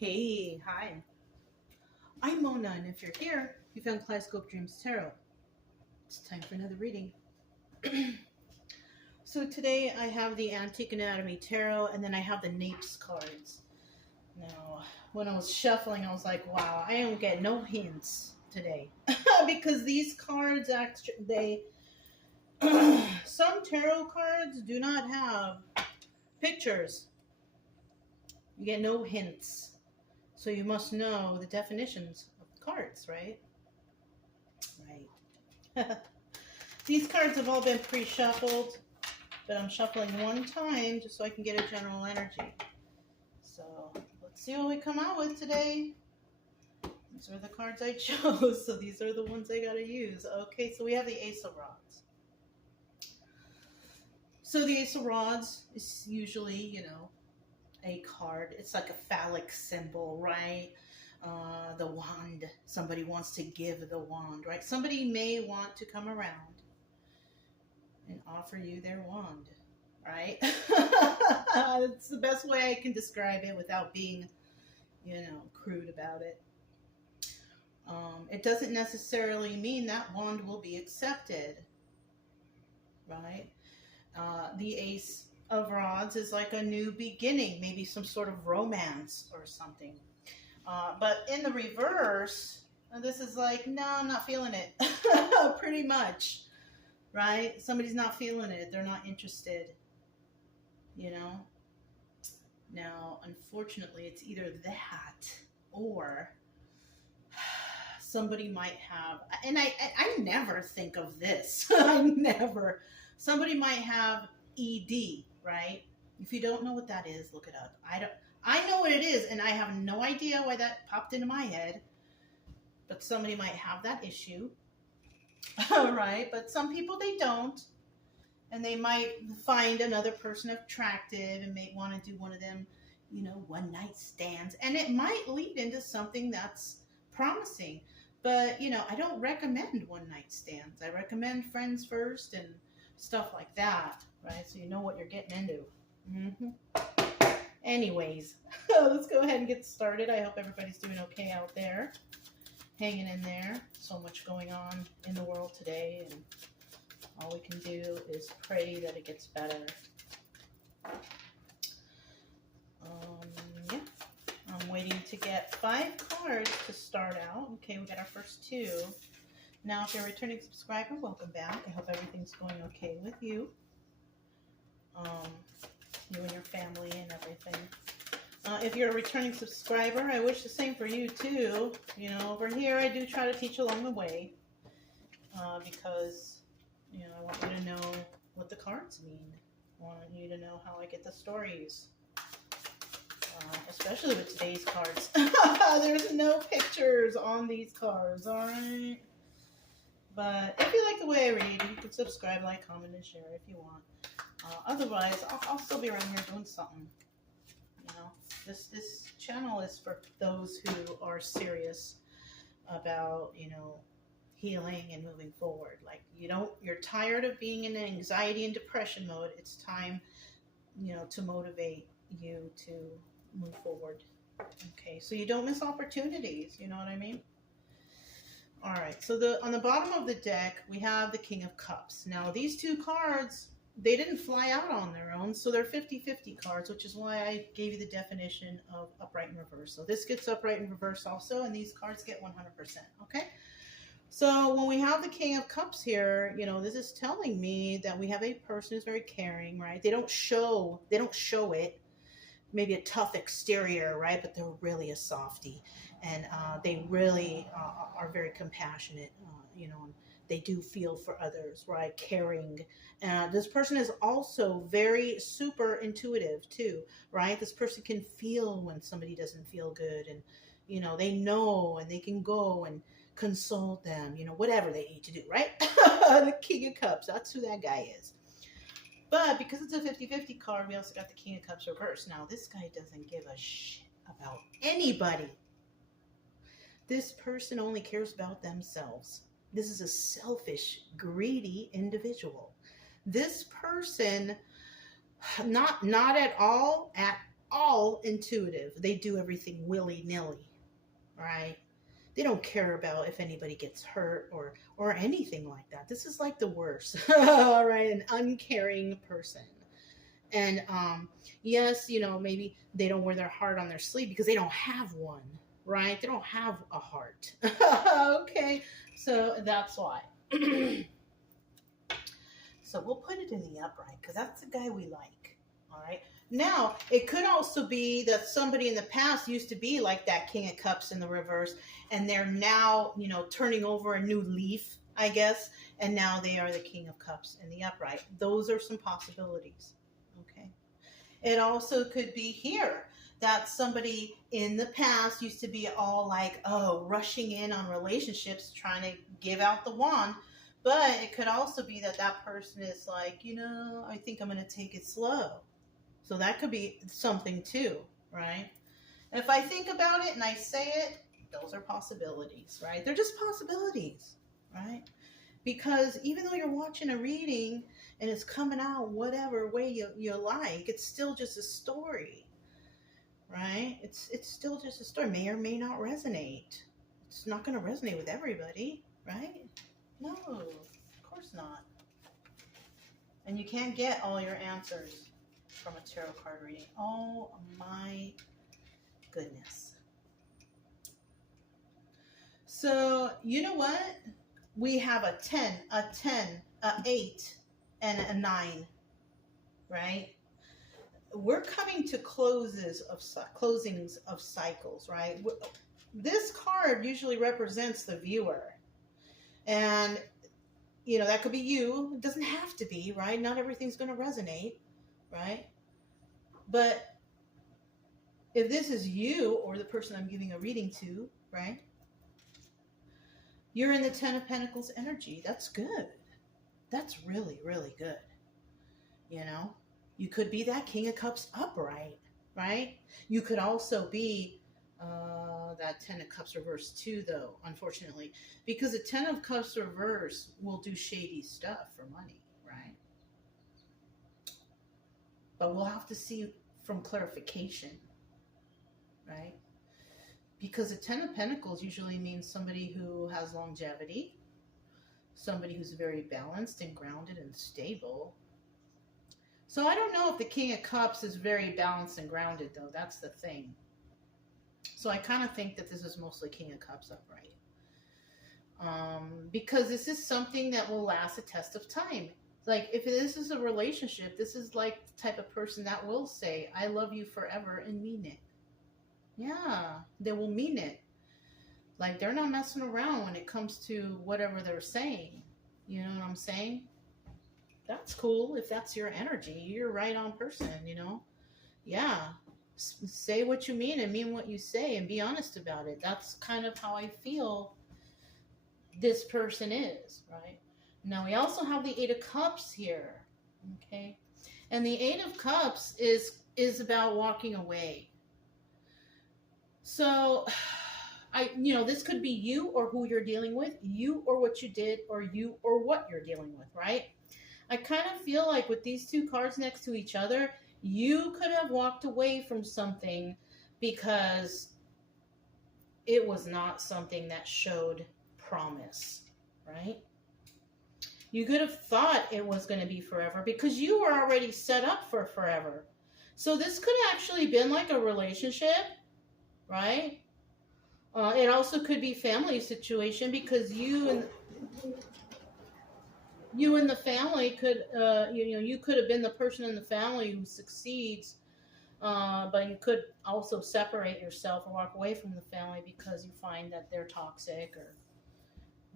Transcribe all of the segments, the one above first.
Hey, hi. I'm Mona, and if you're here, you found Kaleidoscope Dreams Tarot. It's time for another reading. So today I have the Antique Anatomy Tarot, and then I have the Napes cards. Now, when I was shuffling, I was like, wow, I don't get no hints today. Because these cards, actually, some tarot cards do not have pictures. You get no hints. So you must know the definitions of the cards, right? Right. These cards have all been pre-shuffled, but I'm shuffling one time just so I can get a general energy. So let's see what we come out with today. These are the cards I chose, so these are the ones I gotta use. Okay, so we have the Ace of Rods. So the Ace of Rods is usually, a card. It's like a phallic symbol, right? The wand. Somebody wants to give the wand, right? Somebody may want to come around and offer you their wand, right? It's the best way I can describe it without being, crude about it. It doesn't necessarily mean that wand will be accepted, right? The Ace of Rods is like a new beginning, maybe some sort of romance or something. But in the reverse, this is like, no, I'm not feeling it, pretty much, right? Somebody's not feeling it. They're not interested, Now, unfortunately, it's either that or somebody might have, and I never think of this. Somebody might have ED, right? If you don't know what that is, look it up. I know what it is, and I have no idea why that popped into my head, but somebody might have that issue, right? But some people, they don't, and they might find another person attractive and may want to do one of them, one night stands, and it might lead into something that's promising. But, I don't recommend one night stands. I recommend friends first and stuff like that, right? So you know what you're getting into. Anyways, let's go ahead and get started. I hope everybody's doing okay out there, hanging in there. So much going on in the world today, and all we can do is pray that it gets better. Yeah, I'm waiting to get 5 cards to start out. Okay, we got our first 2. Now, if you're a returning subscriber, welcome back. I hope everything's going okay with you. You and your family and everything. If you're a returning subscriber, I wish the same for you too. Over here I do try to teach along the way, because, I want you to know what the cards mean. I want you to know how I get the stories, especially with today's cards. There's no pictures on these cards, all right? But if you like the way I read, you can subscribe, like, comment, and share if you want. Otherwise, I'll still be around here doing something. This channel is for those who are serious about, healing and moving forward. Like, you're tired of being in an anxiety and depression mode. It's time, to motivate you to move forward. Okay, so you don't miss opportunities. You know what I mean? All right, so on the bottom of the deck, we have the King of Cups. Now, these 2 cards, they didn't fly out on their own, so they're 50-50 cards, which is why I gave you the definition of upright and reverse. So this gets upright and reverse also, and these cards get 100%, okay? So when we have the King of Cups here, this is telling me that we have a person who's very caring, right? They don't show it. Maybe a tough exterior, right? But they're really a softie, and they really are very compassionate, and they do feel for others, right? Caring. This person is also very super intuitive too, right? This person can feel when somebody doesn't feel good, and they know, and they can go and consult them, whatever they need to do, right? The King of Cups, that's who that guy is. But because it's a 50-50 card, we also got the King of Cups reversed. Now, this guy doesn't give a shit about anybody. This person only cares about themselves. This is a selfish, greedy individual. This person, not at all, at all intuitive. They do everything willy-nilly, right? They don't care about if anybody gets hurt or anything like that. This is like the worst, right? An uncaring person. And yes, maybe they don't wear their heart on their sleeve because they don't have one, right? They don't have a heart. Okay, so that's why. So we'll put it in the upright because that's the guy we like. All right. Now, it could also be that somebody in the past used to be like that King of Cups in the reverse, and they're now, turning over a new leaf, I guess, and now they are the King of Cups in the upright. Those are some possibilities. Okay. It also could be here that somebody in the past used to be all like, oh, rushing in on relationships, trying to give out the wand. But it could also be that that person is like, I think I'm going to take it slow. So that could be something too, right? If I think about it and I say it, those are possibilities, right? They're just possibilities, right? Because even though you're watching a reading and it's coming out whatever way you like, it's still just a story, right? It's still just a story. May or may not resonate. It's not going to resonate with everybody, right? No, of course not. And you can't get all your answers from a tarot card reading. Oh my goodness. So, you know what? We have a 10, a 8, and a 9, right? We're coming to closings of cycles, right? This card usually represents the viewer. And, that could be you. It doesn't have to be, right? Not everything's going to resonate, right? But if this is you or the person I'm giving a reading to, right? You're in the 10 of Pentacles energy. That's good. That's really, really good. You could be that King of Cups upright, right? You could also be that 10 of Cups reverse too, though, unfortunately. Because the 10 of Cups reverse will do shady stuff for money, right? But we'll have to see from clarification, right? Because the 10 of Pentacles usually means somebody who has longevity, somebody who's very balanced and grounded and stable. So I don't know if the King of Cups is very balanced and grounded, though. That's the thing. So I kind of think that this is mostly King of Cups upright. Because this is something that will last a test of time. Like, if this is a relationship, this is like the type of person that will say, I love you forever, and mean it. Yeah, they will mean it. Like, they're not messing around when it comes to whatever they're saying. You know what I'm saying? That's cool if that's your energy. You're right on person, Yeah. Say what you mean and mean what you say and be honest about it. That's kind of how I feel this person is, right? Now, we also have the 8 of Cups here, okay? And the 8 of Cups is about walking away. So, this could be you or who you're dealing with, you or what you did, or you or what you're dealing with, right? I kind of feel like with these two cards next to each other, you could have walked away from something because it was not something that showed promise, right? You could have thought it was going to be forever because you were already set up for forever. So this could have actually been like a relationship, right? It also could be family situation because you and the family could, you could have been the person in the family who succeeds, but you could also separate yourself or walk away from the family because you find that they're toxic or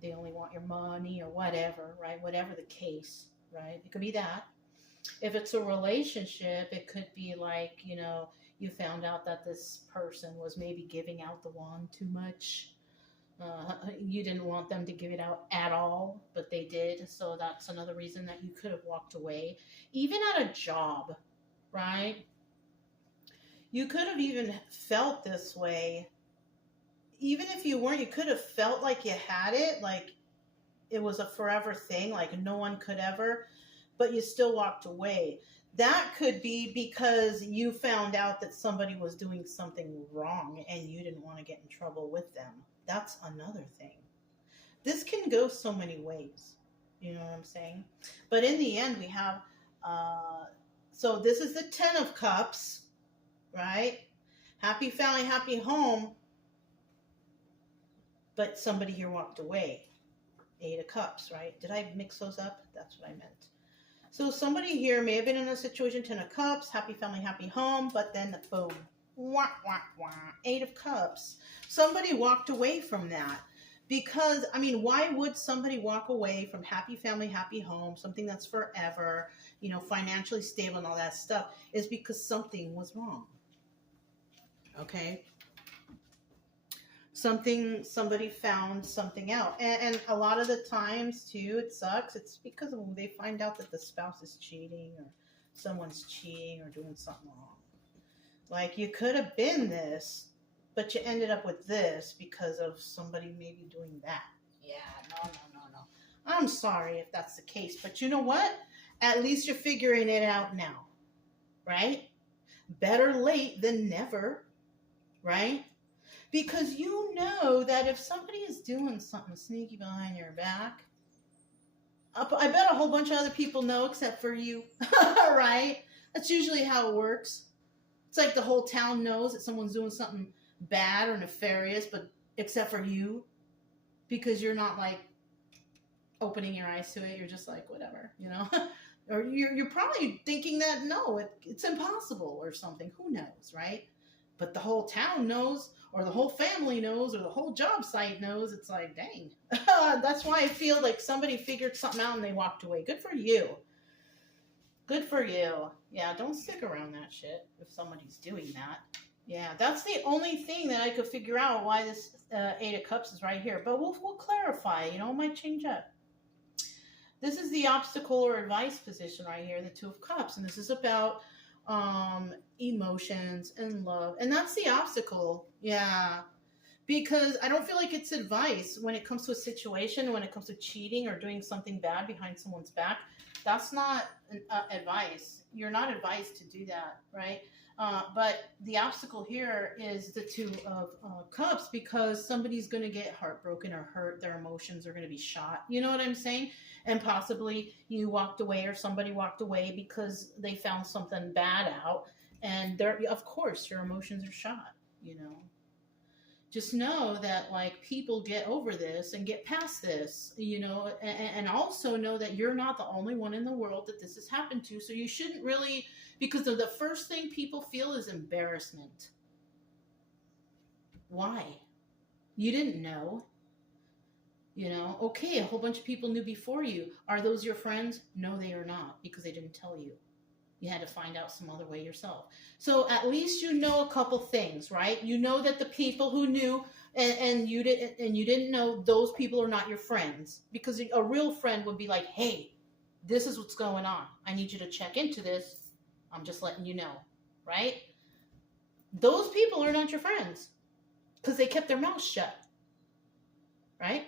they only want your money or whatever, right? Whatever the case, right? It could be that. If it's a relationship, it could be like, you found out that this person was maybe giving out the wand too much. You didn't want them to give it out at all, but they did. So that's another reason that you could have walked away. Even at a job, right? You could have even felt this way. Even if you weren't, you could have felt like you had it, like it was a forever thing, like no one could ever, but you still walked away. That could be because you found out that somebody was doing something wrong and you didn't want to get in trouble with them. That's another thing. This can go so many ways. You know what I'm saying? But in the end, we have, so this is the 10 of Cups, right? Happy family, happy home. But somebody here walked away. 8 of Cups, right? Did I mix those up? That's what I meant. So somebody here may have been in a situation, 10 of Cups, happy family, happy home, but then boom, wah, wah, wah, 8 of Cups. Somebody walked away from that. Because, I mean, why would somebody walk away from happy family, happy home, something that's forever, you know, financially stable and all that stuff, is because something was wrong. Okay? Somebody found something out. And a lot of the times, too, it sucks. It's because they find out that the spouse is cheating or someone's cheating or doing something wrong. Like, you could have been this, but you ended up with this because of somebody maybe doing that. Yeah, no. I'm sorry if that's the case, but you know what? At least you're figuring it out now, right? Better late than never, right? Because you know that if somebody is doing something sneaky behind your back, I bet a whole bunch of other people know except for you, right? That's usually how it works. It's like the whole town knows that someone's doing something bad or nefarious, but except for you, because you're not like opening your eyes to it. You're just like, whatever, you know? Or you're probably thinking that, no, it's impossible or something. Who knows, right? But the whole town knows, or the whole family knows, or the whole job site knows. It's like, dang. That's why I feel like somebody figured something out and they walked away. Good for you. Good for you. Yeah, don't stick around that shit if somebody's doing that. Yeah, that's the only thing that I could figure out why this 8 of Cups is right here. But we'll clarify, you know, it might change up. This is the obstacle or advice position right here, the 2 of Cups. And this is about emotions and love. And that's the obstacle. Yeah. Because I don't feel like it's advice when it comes to a situation, when it comes to cheating or doing something bad behind someone's back. That's not advice. You're not advised to do that, right? But the obstacle here is the 2 of Cups, because somebody's going to get heartbroken or hurt. Their emotions are going to be shot. You know what I'm saying? And possibly you walked away or somebody walked away because they found something bad out. And of course, your emotions are shot, you know. Just know that, like, people get over this and get past this, you know, and also know that you're not the only one in the world that this has happened to. So you shouldn't really, because the first thing people feel is embarrassment. Why? You didn't know. You know, okay, a whole bunch of people knew before you. Are those your friends? No, they are not, because they didn't tell you. You had to find out some other way yourself. So at least you know a couple things, right? You know that the people who knew and you didn't know, those people are not your friends. Because a real friend would be like, hey, this is what's going on. I need you to check into this. I'm just letting you know, right? Those people are not your friends because they kept their mouths shut, right?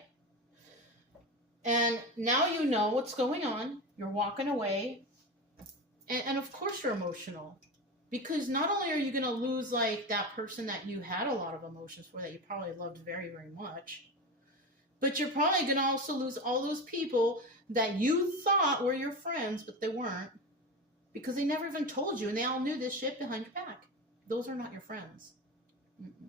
And now you know what's going on. You're walking away. And of course you're emotional, because not only are you going to lose like that person that you had a lot of emotions for, that you probably loved very, very much, but you're probably going to also lose all those people that you thought were your friends, but they weren't, because they never even told you and they all knew this shit behind your back. Those are not your friends. Mm-mm.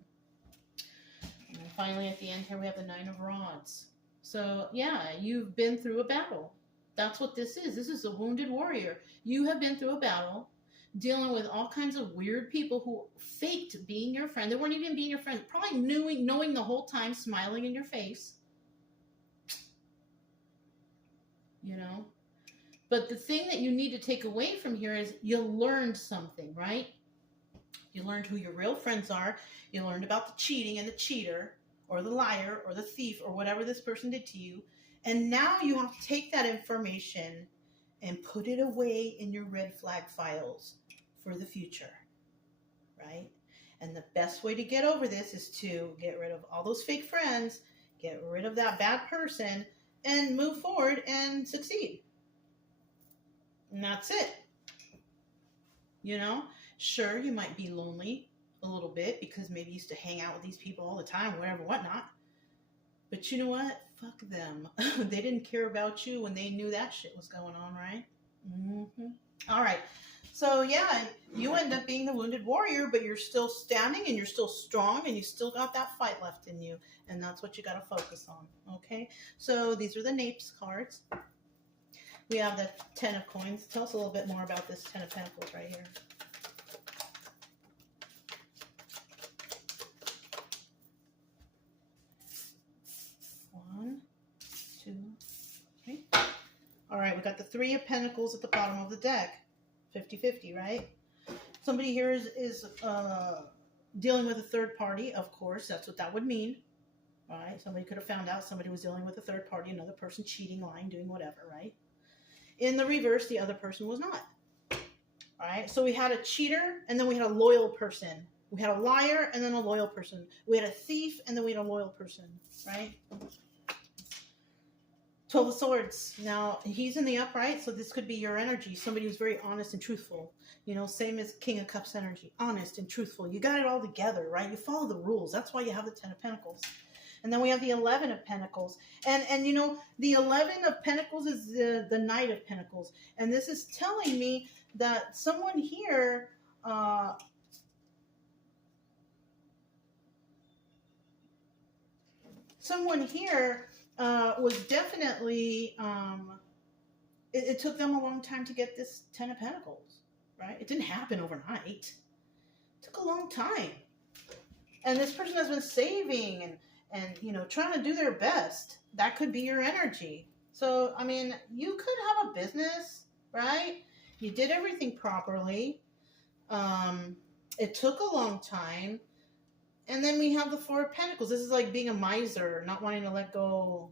And then finally at the end here we have the 9 of Rods. So yeah, you've been through a battle. That's what this is. This is a wounded warrior. You have been through a battle, dealing with all kinds of weird people who faked being your friend. They weren't even being your friend. Probably knowing the whole time, smiling in your face. You know? But the thing that you need to take away from here is you learned something, right? You learned who your real friends are. You learned about the cheating and the cheater, or the liar, or the thief, or whatever this person did to you. And now you have to take that information and put it away in your red flag files for the future, right? And the best way to get over this is to get rid of all those fake friends, get rid of that bad person, and move forward and succeed. And that's it. you know? Sure, you might be lonely a little bit because maybe you used to hang out with these people all the time, whatever, whatnot. But you know what? Fuck them. They didn't care about you when they knew that shit was going on, right? Mm-hmm. All right. So, yeah, you end up being the wounded warrior, but you're still standing and you're still strong and you still got that fight left in you. And that's what you got to focus on, okay? So, these are the Napes cards. We have the 10 of coins. Tell us a little bit more about this 10 of pentacles right here. One, two, three. All right, we got the 3 of pentacles at the bottom of the deck. 50-50, right? Somebody here is dealing with a third party, of course. That's what that would mean, right? Somebody could have found out somebody was dealing with a third party, another person cheating, lying, doing whatever, right? In the reverse, the other person was not. All right, so we had a cheater, and then we had a loyal person. We had a liar, and then a loyal person. We had a thief, and then we had a loyal person, right? 12 of Swords. Now, he's in the upright, so this could be your energy. Somebody who's very honest and truthful. You know, same as King of Cups energy. Honest and truthful. You got it all together, right? You follow the rules. That's why you have the 10 of Pentacles. And then we have the 11 of Pentacles. And you know, the 11 of Pentacles is the Knight of Pentacles. And this is telling me that someone here... was definitely, it took them a long time to get this 10 of Pentacles, right? It didn't happen overnight. It took a long time. And this person has been saving and you know, trying to do their best. That could be your energy. So, I mean, you could have a business, right? You did everything properly. It took a long time. And then we have the 4 of Pentacles. This is like being a miser, not wanting to let go,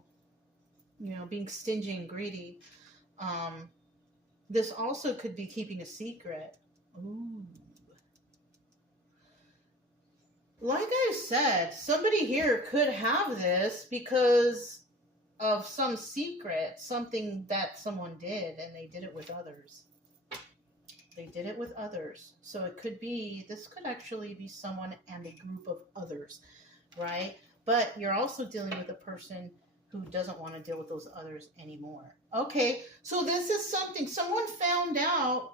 you know, being stingy and greedy. This also could be keeping a secret. Ooh. Like I said, somebody here could have this because of some secret, something that someone did, and they did it with others. They did it with others. So it could be, this could actually be someone and a group of others, right? But you're also dealing with a person who doesn't want to deal with those others anymore. Okay, so this is something, someone found out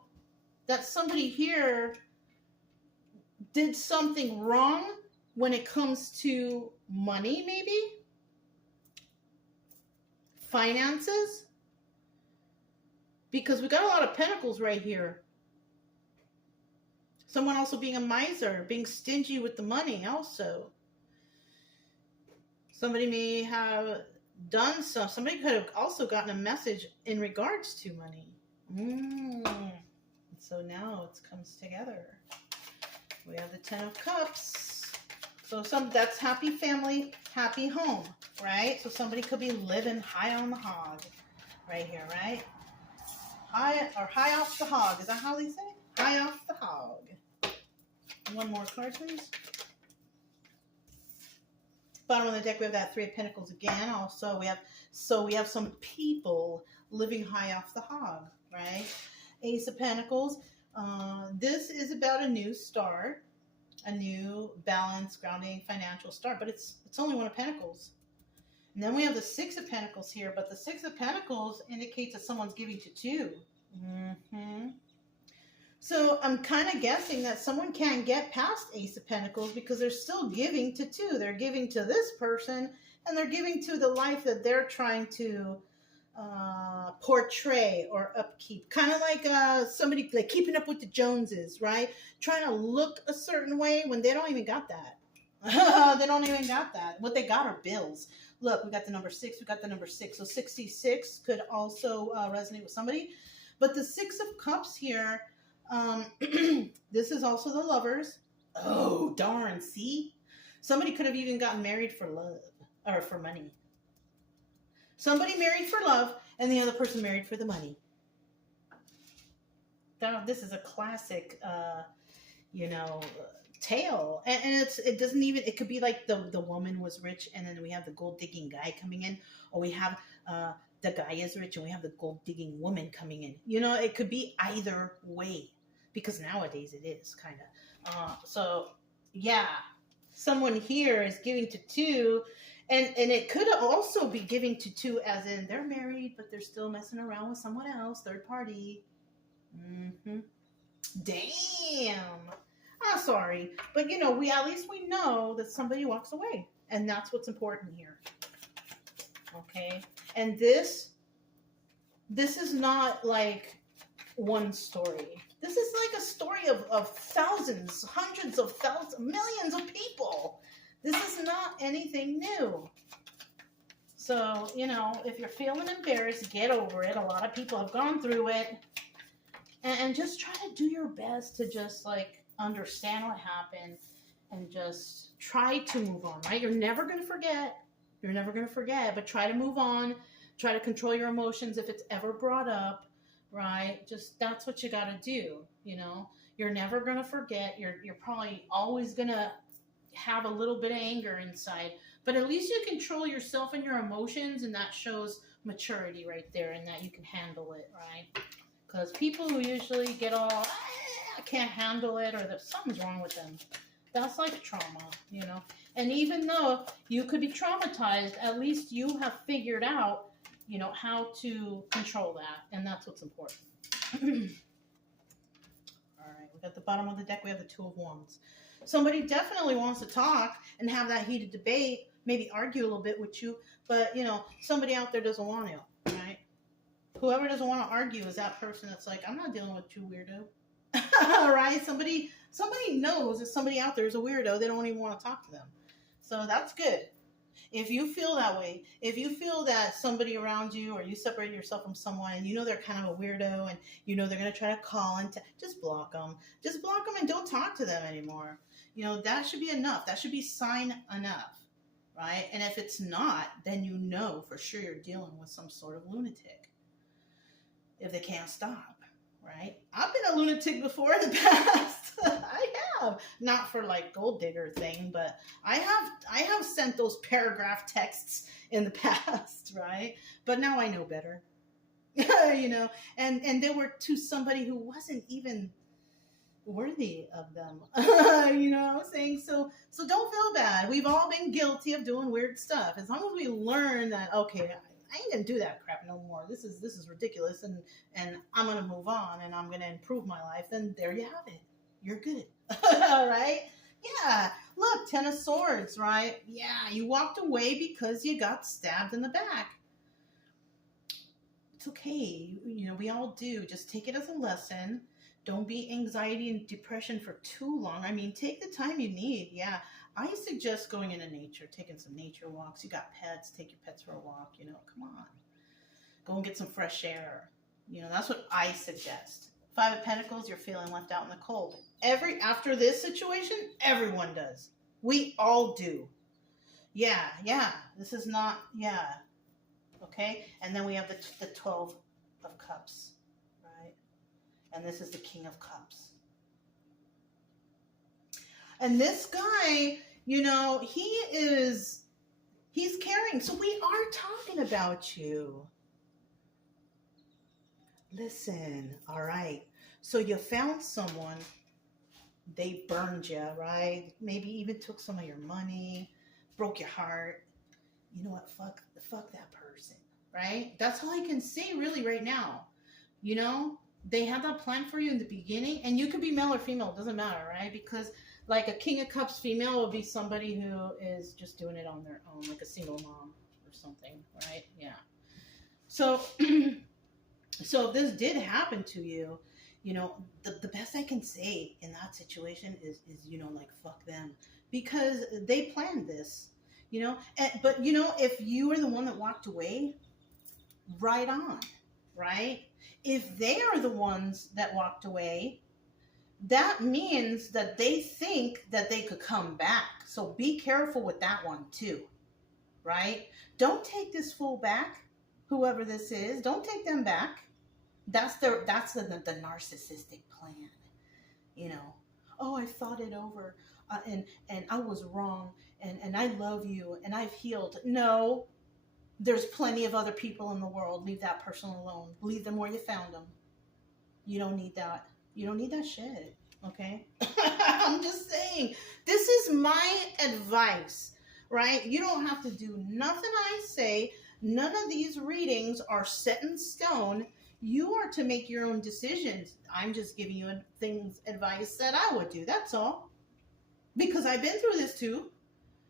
that somebody here did something wrong when it comes to money, maybe? Finances? Because we got a lot of pentacles right here. Someone also being a miser, being stingy with the money also. Somebody may have done so. Somebody could have also gotten a message in regards to money. So now it comes together. We have the 10 of Cups. So that's happy family, happy home, right? So somebody could be living high on the hog right here, right? High off the hog. Is that how they say it? High off the hog. One more card, please. Bottom of the deck, we have that 3 of Pentacles again. Also, we have some people living high off the hog, right? Ace of Pentacles. This is about a new start, a new balance, grounding, financial start, but it's only 1 of Pentacles. And then we have the 6 of Pentacles here, but the 6 of Pentacles indicates that someone's giving to 2. So I'm kind of guessing that someone can't get past Ace of Pentacles because they're still giving to 2. They're giving to this person, and they're giving to the life that they're trying to portray or upkeep. Kind of like somebody like keeping up with the Joneses, right? Trying to look a certain way when they don't even got that. They don't even got that. What they got are bills. Look, we got the number 6. We got the number 6. So 66 could also resonate with somebody. But the 6 of Cups here, this is also the Lovers. Oh, darn. See? Somebody could have even gotten married for love or for money. Somebody married for love and the other person married for the money. This is a classic, tale. And it doesn't even, it could be like the woman was rich and then we have the gold digging guy coming in, or we have the guy is rich and we have the gold digging woman coming in. You know, it could be either way. because nowadays it is kind of. So yeah, someone here is giving to two, and it could also be giving to two as in they're married but they're still messing around with someone else, third party. Mm-hmm. Damn. I'm sorry, but we at least we know that somebody walks away, and that's what's important here. Okay, and this is not like one story. This is like a story of thousands, hundreds of thousands, millions of people. This is not anything new. So, if you're feeling embarrassed, get over it. A lot of people have gone through it. And just try to do your best to just like understand what happened and just try to move on, right? You're never going to forget. You're never going to forget, but try to move on. Try to control your emotions if it's ever brought up, right? Just that's what you got to do, You're never going to forget. You're probably always going to have a little bit of anger inside, but at least you control yourself and your emotions, and that shows maturity right there, and that you can handle it, right? Because people who usually get all, I can't handle it, or something's wrong with them. That's like trauma, And even though you could be traumatized, at least you have figured out, how to control that. And that's what's important. All right, we got the bottom of the deck. We have the Two of Wands. Somebody definitely wants to talk and have that heated debate, maybe argue a little bit with you. But, somebody out there doesn't want to, right? Whoever doesn't want to argue is that person that's like, I'm not dealing with you, weirdo. Right? Somebody knows that somebody out there is a weirdo. They don't even want to talk to them. So that's good. If you feel that way, if you feel that somebody around you, or you separate yourself from someone and they're kind of a weirdo, and they're going to try to call and just block them. Just block them and don't talk to them anymore. That should be enough. That should be sign enough. Right? And if it's not, then for sure you're dealing with some sort of lunatic. If they can't stop, right? I've been a lunatic before in the past. I have. Not for like gold digger thing, but I have sent those paragraph texts in the past, right? But now I know better. And they were to somebody who wasn't even worthy of them. You know what I'm saying? So don't feel bad. We've all been guilty of doing weird stuff. As long as we learn that, okay, I ain't gonna do that crap no more. This is ridiculous, and I'm gonna move on, and I'm gonna improve my life. Then there you have it. You're good. All right? Yeah. Look, Ten of Swords, right? Yeah, you walked away because you got stabbed in the back. It's okay. We all do. Just take it as a lesson. Don't be anxiety and depression for too long. I mean, take the time you need. Yeah. I suggest going into nature, taking some nature walks. You got pets, take your pets for a walk, come on. Go and get some fresh air. That's what I suggest. Five of Pentacles, you're feeling left out in the cold. After this situation, everyone does. We all do. Yeah. This is not, yeah. Okay? And then we have the 12 of Cups, right? And this is the King of Cups. And this guy, he's caring. So we are talking about you. Listen, all right. So you found someone, they burned you, right? Maybe even took some of your money, broke your heart. You know what? Fuck that person, right? That's all I can say really right now. They had that plan for you in the beginning, and you could be male or female, it doesn't matter, right? Because like a King of Cups female would be somebody who is just doing it on their own, like a single mom or something, right? Yeah. So, so if this did happen to you, the best I can say in that situation is like, fuck them, because they planned this, but if you are the one that walked away, right on, right? If they are the ones that walked away, that means that they think that they could come back. So be careful with that one too, right? Don't take this fool back, whoever this is. Don't take them back. That's the narcissistic plan, Oh, I thought it over, and I was wrong, and I love you, and I've healed. No, there's plenty of other people in the world. Leave that person alone. Leave them where you found them. You don't need that. You don't need that shit. Okay? I'm just saying. This is my advice, right? You don't have to do nothing I say. None of these readings are set in stone. You are to make your own decisions. I'm just giving you things advice that I would do. That's all. Because I've been through this too.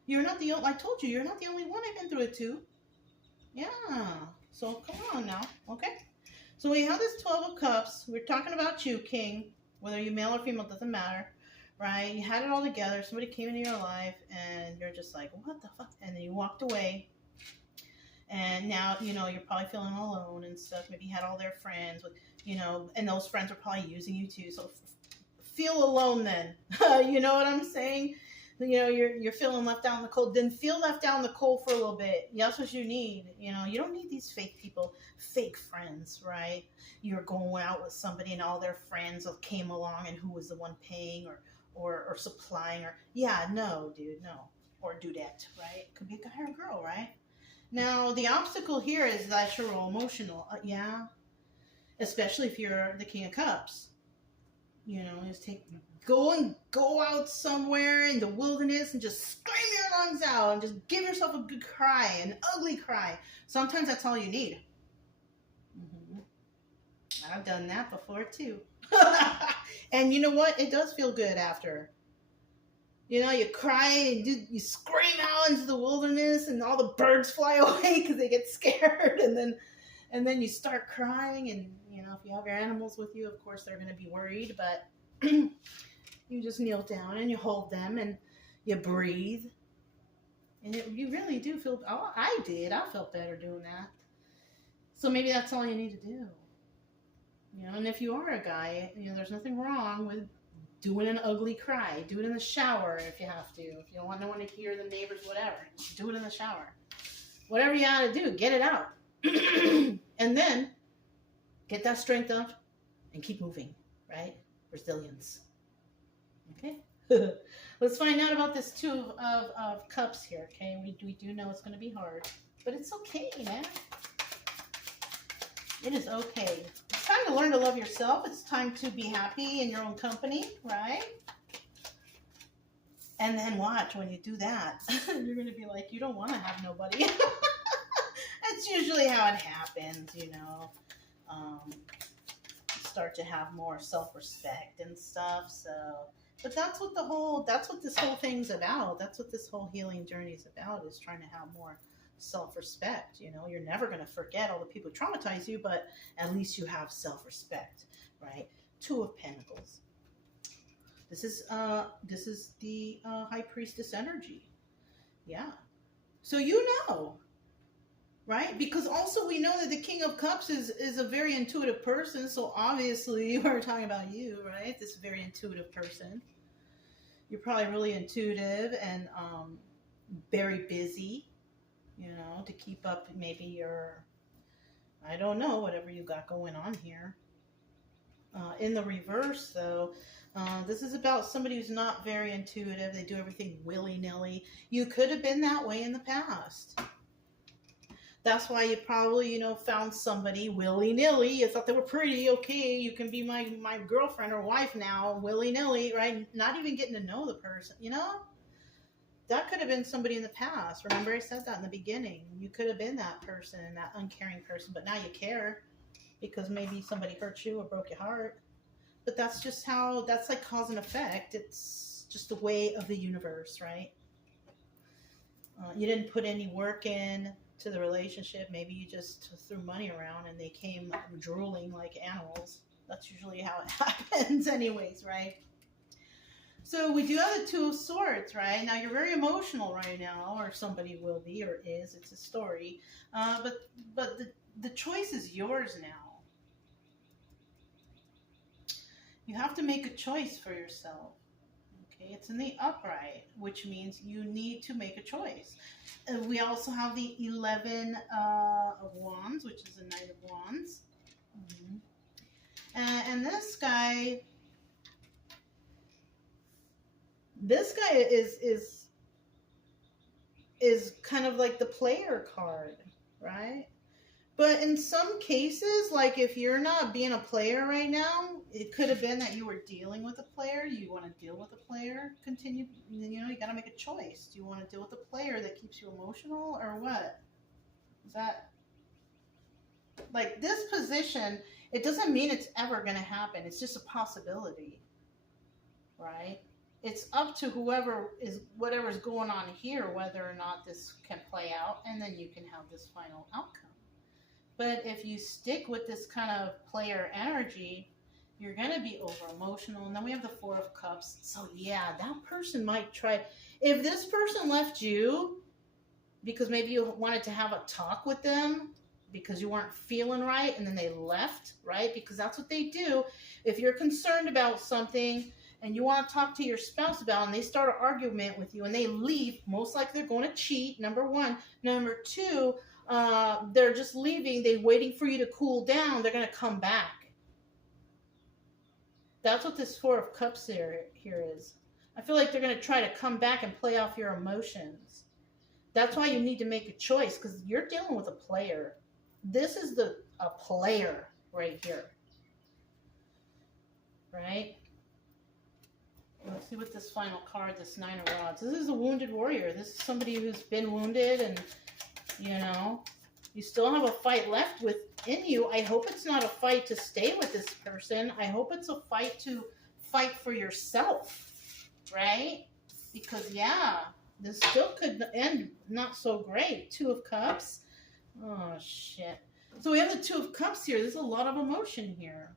You're not the only. I told you, you're not the only one. I've been through it too. Yeah. So come on now. Okay. So we have this 12 of Cups. We're talking about you, King. Whether you're male or female, doesn't matter. Right? You had it all together. Somebody came into your life and you're just like, what the fuck? And then you walked away. And now, you're probably feeling alone and stuff. Maybe you had all their friends with, and those friends are probably using you too. So feel alone then. You know what I'm saying? You're feeling left out in the cold. Then feel left out in the cold for a little bit. That's what you need. You don't need these fake people, fake friends, right? You're going out with somebody and all their friends came along and who was the one paying or supplying no, dude, no. Or dudette, right? Could be a guy or a girl, right? Now, the obstacle here is that you're all emotional. Yeah. Especially if you're the King of Cups. Just go out somewhere in the wilderness and just scream your lungs out and just give yourself a good cry, an ugly cry. Sometimes that's all you need. I've done that before too. And you know what? It does feel good after. You cry and you scream out into the wilderness and all the birds fly away because they get scared. And then you start crying. And, if you have your animals with you, of course, they're going to be worried. But you just kneel down and you hold them and you breathe. And you really do feel, I did. I felt better doing that. So maybe that's all you need to do. And if you are a guy, there's nothing wrong with doing an ugly cry. Do it in the shower if you have to. If you don't want no one to hear, the neighbors, whatever. Do it in the shower. Whatever you gotta do, get it out. And then get that strength up and keep moving, right? Resilience. Okay? Let's find out about this Two of Cups here, okay? We do know it's going to be hard, but it's okay, man. It is okay. It's time to learn to love yourself. It's time to be happy in your own company, right? And then watch when you do that. You're going to be like, you don't want to have nobody. That's usually how it happens, start to have more self-respect and stuff. So, but that's what this whole thing's about. That's what this whole healing journey is about, is trying to have more self-respect. You're never going to forget all the people who traumatize you, but at least you have self-respect, right? Two of Pentacles. This is the High Priestess energy. Yeah. So right? Because also we know that the King of Cups is a very intuitive person. So obviously we're talking about you, right? This very intuitive person. You're probably really intuitive and very busy, to keep up maybe your, I don't know, whatever you got going on here. In the reverse, though, this is about somebody who's not very intuitive. They do everything willy-nilly. You could have been that way in the past. That's why you probably, found somebody willy-nilly. You thought they were pretty. Okay, you can be my girlfriend or wife now, willy-nilly, right? Not even getting to know the person, That could have been somebody in the past. Remember I said that in the beginning. You could have been that person, that uncaring person, but now you care because maybe somebody hurt you or broke your heart. But that's just that's like cause and effect. It's just the way of the universe, right? You didn't put any work in to the relationship. Maybe you just threw money around and they came drooling like animals. That's usually how it happens anyways, right? So we do have the Two of Swords, right? Now you're very emotional right now, or somebody will be or is. It's a story. But the choice is yours now. You have to make a choice for yourself. Okay, it's in the upright, which means you need to make a choice. We also have the 11 of Wands, which is the Knight of Wands. And this guy is kind of like the player card, right? But in some cases, like if you're not being a player right now, it could have been that you were dealing with a player. You want to deal with a player, continue, you know, you got to make a choice. Do you want to deal with a player that keeps you emotional or what? Is that, like this position, it doesn't mean it's ever going to happen. It's just a possibility, right? It's up to whatever's going on here, whether or not this can play out, and then you can have this final outcome. But if you stick with this kind of player energy, you're going to be over emotional. And then we have the Four of Cups. So yeah, that person might try. If this person left you because maybe you wanted to have a talk with them because you weren't feeling right and then they left, right? Because that's what they do. If you're concerned about something and you want to talk to your spouse about it and they start an argument with you and they leave, most likely they're going to cheat, number one. Number two, they're just leaving. They're waiting for you to cool down. They're going to come back. That's what this Four of Cups here is. I feel like they're going to try to come back and play off your emotions. That's why you need to make a choice, because you're dealing with a player. This is a player right here. Right? Let's see what this final card, this Nine of Rods. This is a wounded warrior. This is somebody who's been wounded and, you know, you still have a fight left within you. I hope it's not a fight to stay with this person. I hope it's a fight to fight for yourself, right? Because, yeah, this still could end not so great. Two of Cups. Oh, shit. So we have the Two of Cups here. There's a lot of emotion here.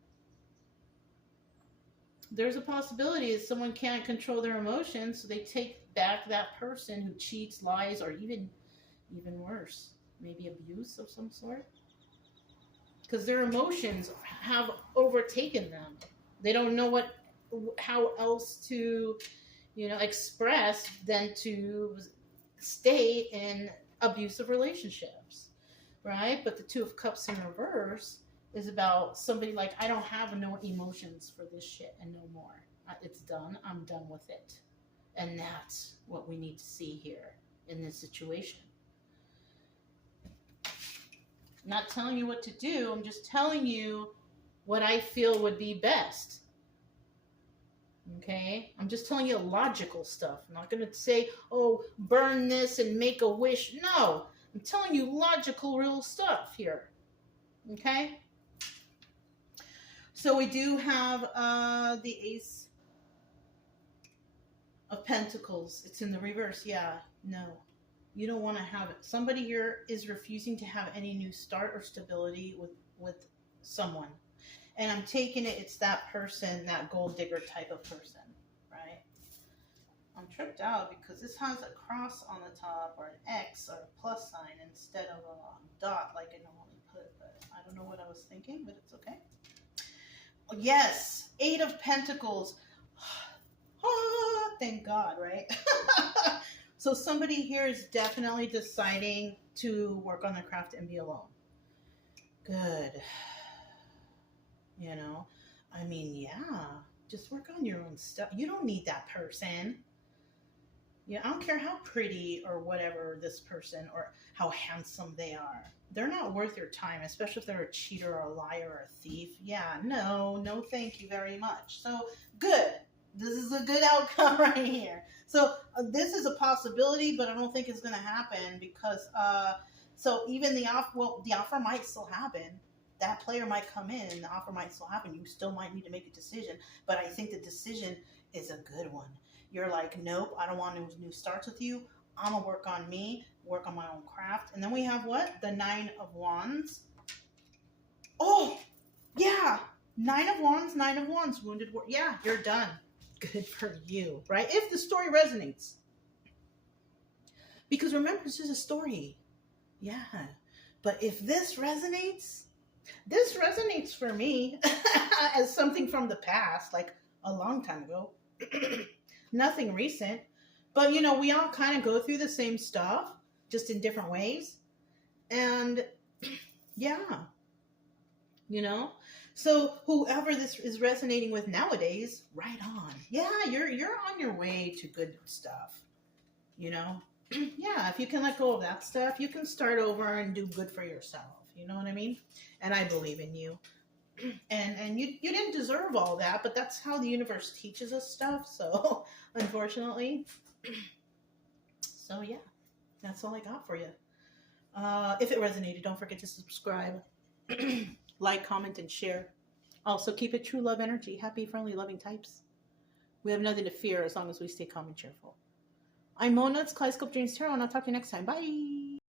There's a possibility that someone can't control their emotions, so they take back that person who cheats, lies, or even worse, maybe abuse of some sort. Because their emotions have overtaken them. They don't know how else to, you know, express than to stay in abusive relationships, right? But the Two of Cups in reverse is about somebody like, I don't have no emotions for this shit and no more. It's done. I'm done with it. And that's what we need to see here in this situation. I'm not telling you what to do. I'm just telling you what I feel would be best. Okay? I'm just telling you logical stuff. I'm not going to say, oh, burn this and make a wish. No. I'm telling you logical, real stuff here. Okay? So we do have the Ace of Pentacles. It's in the reverse. Yeah, no. You don't want to have it. Somebody here is refusing to have any new start or stability with someone. And I'm taking it's that person, that gold digger type of person, right? I'm tripped out because this has a cross on the top or an X or a plus sign instead of a dot like it normally put. But I don't know what I was thinking, but it's okay. Yes, Eight of Pentacles. Thank God, right? So somebody here is definitely deciding to work on their craft and be alone. Good. You know, I mean, yeah, just work on your own stuff. You don't need that person. Yeah, I don't care how pretty or whatever this person or how handsome they are. They're not worth your time, especially if they're a cheater or a liar or a thief. Yeah, no, thank you very much. So, good. This is a good outcome right here. So, this is a possibility, but I don't think it's going to happen because, so even the offer might still happen. That player might come in and the offer might still happen. You still might need to make a decision, but I think the decision is a good one. You're like, nope, I don't want new starts with you. I'm going to work on me, work on my own craft. And then we have what? The Nine of Wands. Oh, yeah. Nine of Wands, wounded warrior. Yeah, you're done. Good for you, right? If the story resonates. Because remember, this is a story. Yeah. But if this resonates for me as something from the past, like a long time ago. Nothing recent. But, you know, we all kind of go through the same stuff, just in different ways. And, yeah. You know? So, whoever this is resonating with nowadays, right on. Yeah, you're on your way to good stuff. You know? Yeah, if you can let go of that stuff, you can start over and do good for yourself. You know what I mean? And I believe in you. And you didn't deserve all that, but that's how the universe teaches us stuff. So unfortunately, so yeah, that's all I got for you. If it resonated, don't forget to subscribe, like, comment, and share. Also, keep it true love energy. Happy, friendly, loving types. We have nothing to fear as long as we stay calm and cheerful. I'm Mona. It's Kaleidoscope Dreams Tarot, and I'll talk to you next time. Bye.